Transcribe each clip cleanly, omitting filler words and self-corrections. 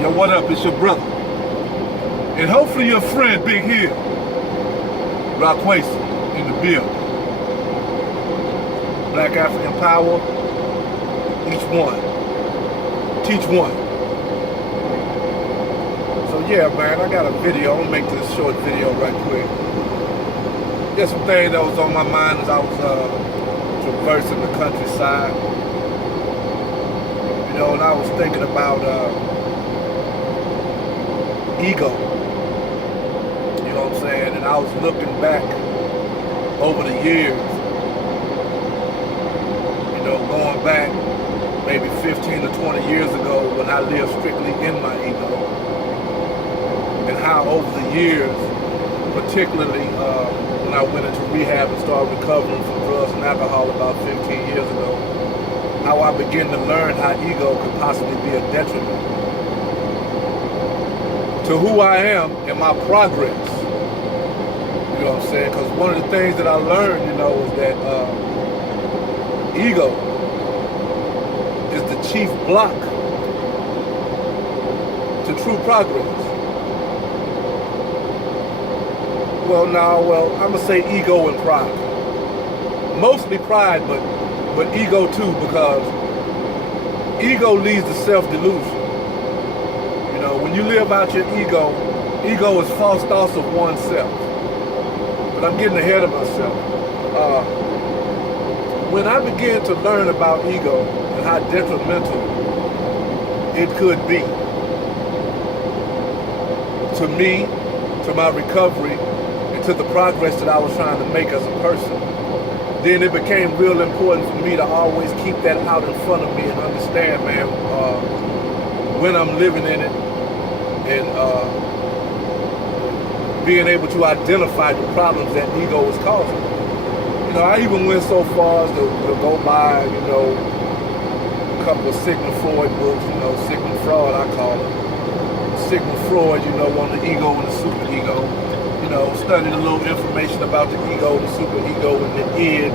Yo, what up? It's your brother. And hopefully your friend, Big Hill. Rockwayson in the building. Black African power. Each one. Teach one. So yeah, man, I got a video. I'm gonna make this short video right quick. Just some things that was on my mind as I was traversing the countryside. You know, and I was thinking about ego. You know what I'm saying? And I was looking back over the years, you know, going back maybe 15 to 20 years ago when I lived strictly in my ego. And how over the years, particularly when I went into rehab and started recovering from drugs and alcohol about 15 years ago, how I began to learn how ego could possibly be a detriment to who I am and my progress. You know what I'm saying? Because one of the things that I learned, you know, is that ego is the chief block to true progress. Well, I'm gonna say ego and pride. Mostly pride, but ego too, because ego leads to self-delusion. You know, when you live out your ego is false thoughts of oneself. But I'm getting ahead of myself. When I began to learn about ego and how detrimental it could be to me, to my recovery, and to the progress that I was trying to make as a person, then it became real important for me to always keep that out in front of me and understand, man, when I'm living in it, and being able to identify the problems that ego is causing. You know, I even went so far as to go buy, you know, a couple of Sigmund Freud books, you know, Sigmund Freud, I call it. Sigmund Freud, you know, on the ego and the superego. You know, studied a little information about the ego, the superego, and the id,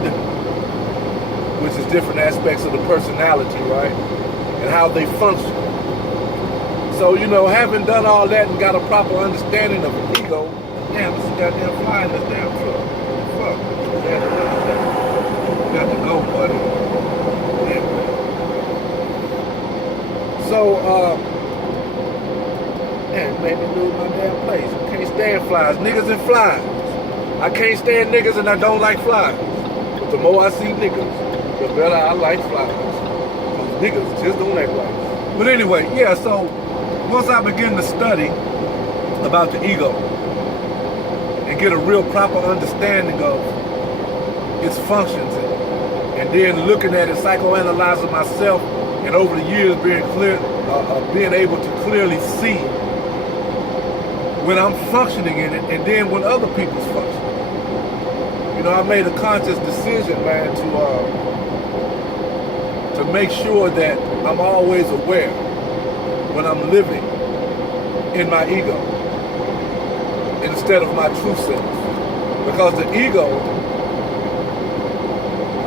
which is different aspects of the personality, right? And how they function. So, you know, having done all that and got a proper understanding of the ego, damn, this is goddamn flying this damn truck. Fuck. Got to go, buddy. Yeah. So, man, it made me lose my damn place. I can't stand flies. Niggas and flies. I can't stand niggas and I don't like flies. But the more I see niggas, the better I like flies. Because niggas just don't act right. But anyway, yeah, so once I begin to study about the ego and get a real proper understanding of its functions and then looking at it, psychoanalyzing myself, and over the years being able to clearly see when I'm functioning in it and then when other people's function. You know, I made a conscious decision, man, to make sure that I'm always aware when I'm living in my ego instead of my true self. Because the ego,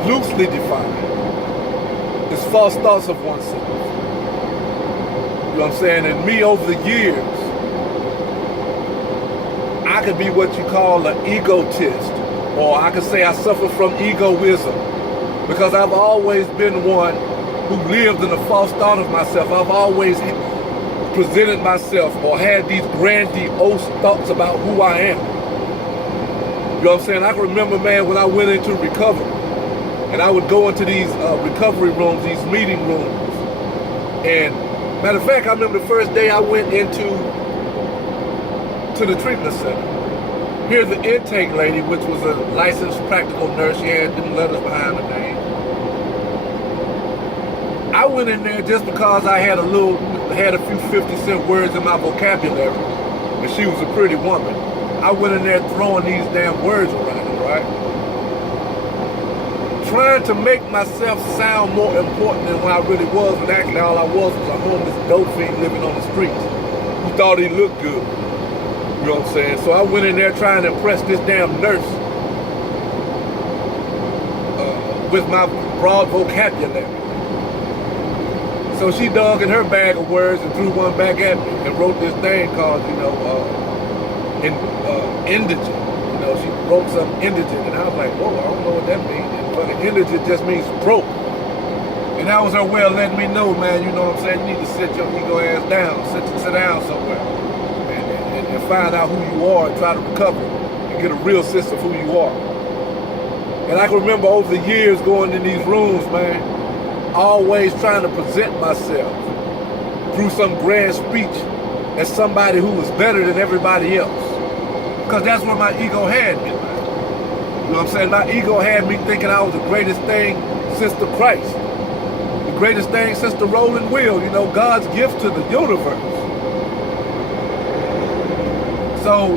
loosely defined, is false thoughts of oneself. You know what I'm saying? And me over the years, I could be what you call an egotist, or I could say I suffer from egoism, because I've always been one who lived in a false thought of myself. I've always presented myself or had these grandiose thoughts about who I am. You know what I'm saying? I can remember, man, when I went into recovery, and I would go into these recovery rooms, these meeting rooms, and matter of fact, I remember the first day I went into the treatment center. Here's the intake lady, which was a licensed practical nurse. She had them letters behind her name. I went in there just because I had a few 50-cent words in my vocabulary, and she was a pretty woman. I went in there throwing these damn words around, right? Trying to make myself sound more important than what I really was, but actually all I was a homeless dope fiend living on the streets who thought he looked good. You know what I'm saying? So I went in there trying to impress this damn nurse with my broad vocabulary. So she dug in her bag of words and threw one back at me and wrote this thing called, indigent. She wrote something indigent, and I was like, whoa, I don't know what that means. But indigent just means broke. And that was her way of letting me know, man, you know what I'm saying? You need to sit your ego ass down, sit down somewhere and find out who you are and try to recover and get a real sense of who you are. And I can remember over the years going in these rooms, man, always trying to present myself through some grand speech as somebody who was better than everybody else. Because that's where my ego had me, man. You know what I'm saying? My ego had me thinking I was the greatest thing since the Christ. The greatest thing since the rolling wheel, God's gift to the universe. So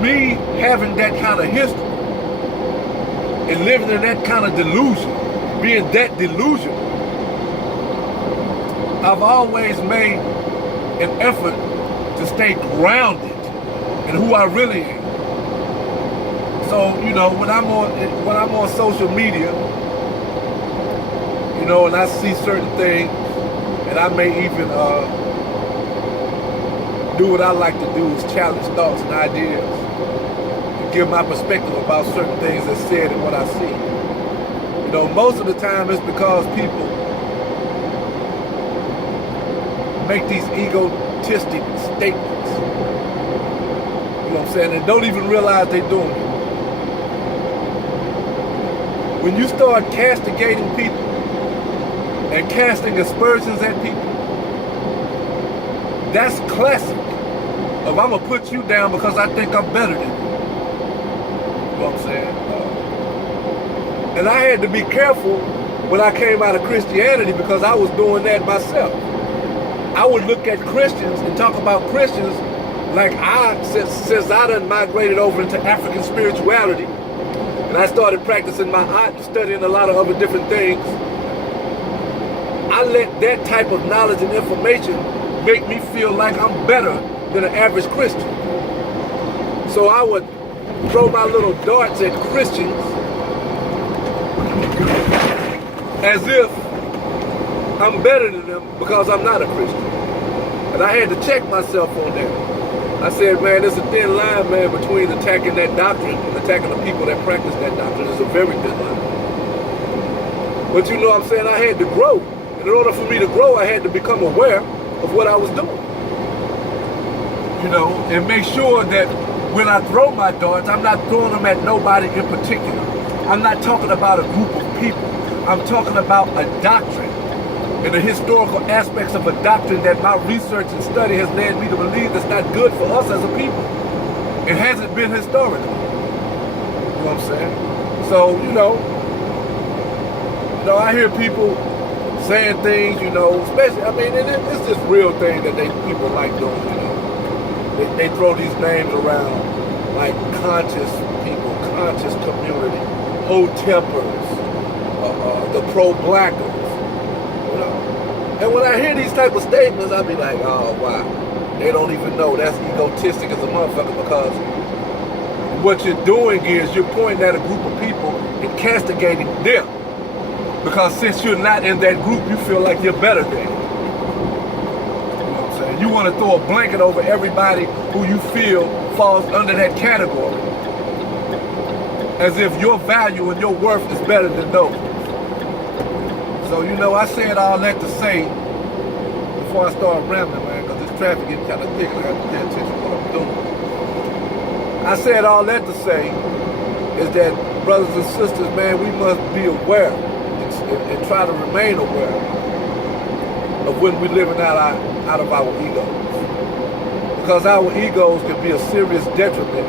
me having that kind of history and living in that kind of delusion, being that delusional, I've always made an effort to stay grounded in who I really am. So, when I'm on social media, and I see certain things, and I may even do what I like to do is challenge thoughts and ideas, and give my perspective about certain things that's said and what I see. Most of the time it's because people make these egotistic statements, you know what I'm saying, and don't even realize they're doing it. When you start castigating people and casting aspersions at people, that's classic of I'm gonna put you down because I think I'm better than you. You know what I'm saying? And I had to be careful when I came out of Christianity because I was doing that myself. I would look at Christians and talk about Christians like since I done migrated over into African spirituality, and I started practicing my art and studying a lot of other different things, I let that type of knowledge and information make me feel like I'm better than an average Christian. So I would throw my little darts at Christians as if I'm better than them because I'm not a Christian. And I had to check myself on that. I said, man, there's a thin line, man, between attacking that doctrine and attacking the people that practice that doctrine. It's a very thin line. But you know what I'm saying? I had to grow. And in order for me to grow, I had to become aware of what I was doing. And make sure that when I throw my darts, I'm not throwing them at nobody in particular. I'm not talking about a group of people. I'm talking about a doctrine and the historical aspects of a doctrine that my research and study has led me to believe that's not good for us as a people. It hasn't been historically. You know what I'm saying? So, I hear people saying things, especially, it's this real thing that people like doing, They throw these names around like conscious people, conscious community, hotepers, the pro-blackers, And when I hear these type of statements, I be like, oh, wow. They don't even know. That's egotistic as a motherfucker because what you're doing is you're pointing at a group of people and castigating them. Because since you're not in that group, you feel like you're better than. You want to throw a blanket over everybody who you feel falls under that category, as if your value and your worth is better than those. So, I said all that to say, before I start rambling, man, because this traffic getting kind of thick and I have to pay attention to what I'm doing. I said all that to say is that, brothers and sisters, man, we must be aware and try to remain aware of when we're living out of our egos. Because our egos can be a serious detriment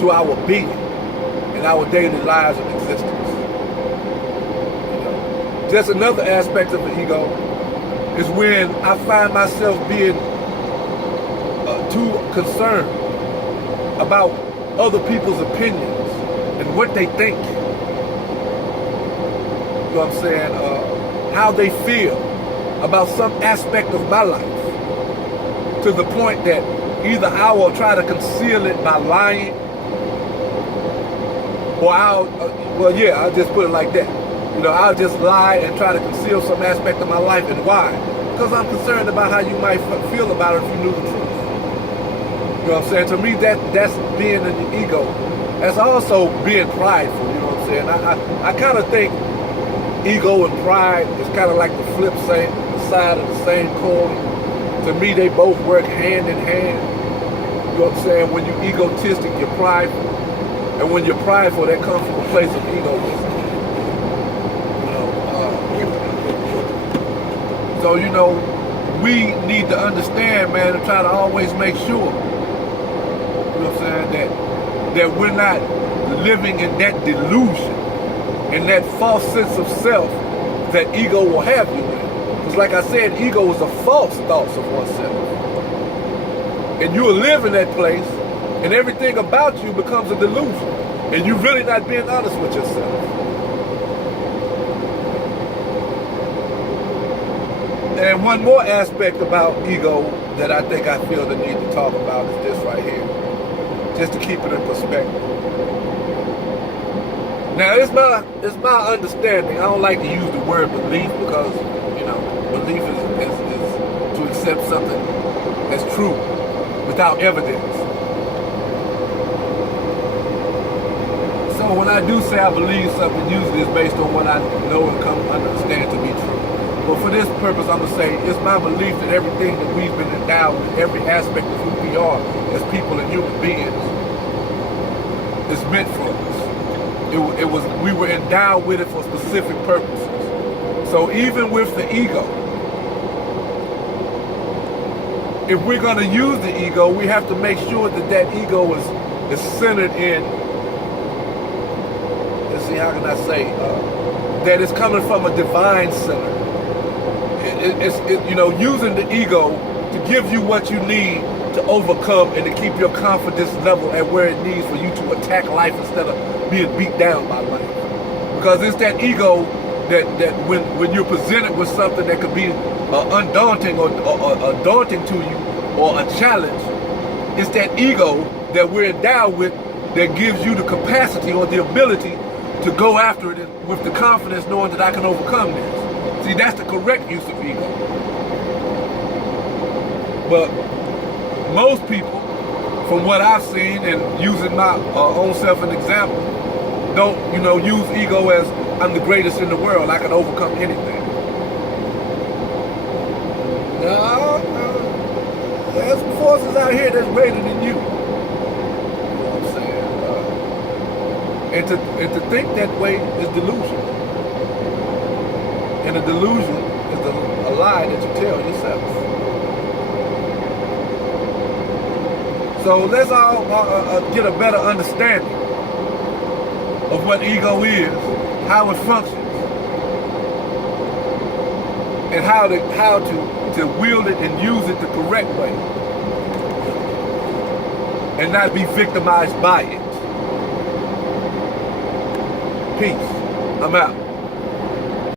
to our being and our daily lives and existence. Just another aspect of the ego is when I find myself being too concerned about other people's opinions and what they think. You know what I'm saying? How they feel about some aspect of my life, to the point that either I will try to conceal it by lying, or I'll just put it like that. I'll just lie and try to conceal some aspect of my life. And why? Because I'm concerned about how you might feel about it if you knew the truth. You know what I'm saying? To me, that's being in the ego. That's also being prideful. You know what I'm saying? I kind of think ego and pride is kind of like the flip side of the same coin. To me, they both work hand in hand. You know what I'm saying? When you're egotistic, you're prideful. And when you're prideful, that comes from a place of egoism. So, we need to understand, man, and try to always make sure, you know what I'm saying, that we're not living in that delusion, in that false sense of self that ego will have you in. Because like I said, ego is a false thoughts of oneself. And you'll live in that place, and everything about you becomes a delusion. And you're really not being honest with yourself. And one more aspect about ego that I think I feel the need to talk about is this right here. Just to keep it in perspective. Now, it's my understanding. I don't like to use the word belief because, belief is to accept something as true without evidence. So when I do say I believe something, usually it's based on what I know and come to understand to be true. But for this purpose, I'm going to say it's my belief that everything that we've been endowed with, every aspect of who we are as people and human beings, is meant for us. We were endowed with it for specific purposes. So even with the ego, if we're going to use the ego, we have to make sure that ego is centered in, let's see, how can I say, that it's coming from a divine center. Using the ego to give you what you need to overcome and to keep your confidence level at where it needs for you to attack life instead of being beat down by life. Because it's that ego that when you're presented with something that could be undaunting or daunting to you or a challenge, it's that ego that we're endowed with that gives you the capacity or the ability to go after it with the confidence knowing that I can overcome this. See, that's the correct use of ego. But most people, from what I've seen and using my own self as an example, don't, use ego as I'm the greatest in the world. I can overcome anything. No. There's some forces out here that's greater than you. You know what I'm saying? And to think that way is delusion. And a delusion is a lie that you tell yourself. So let's all get a better understanding of what ego is, how it functions, and how to wield it and use it the correct way, and not be victimized by it. Peace. I'm out.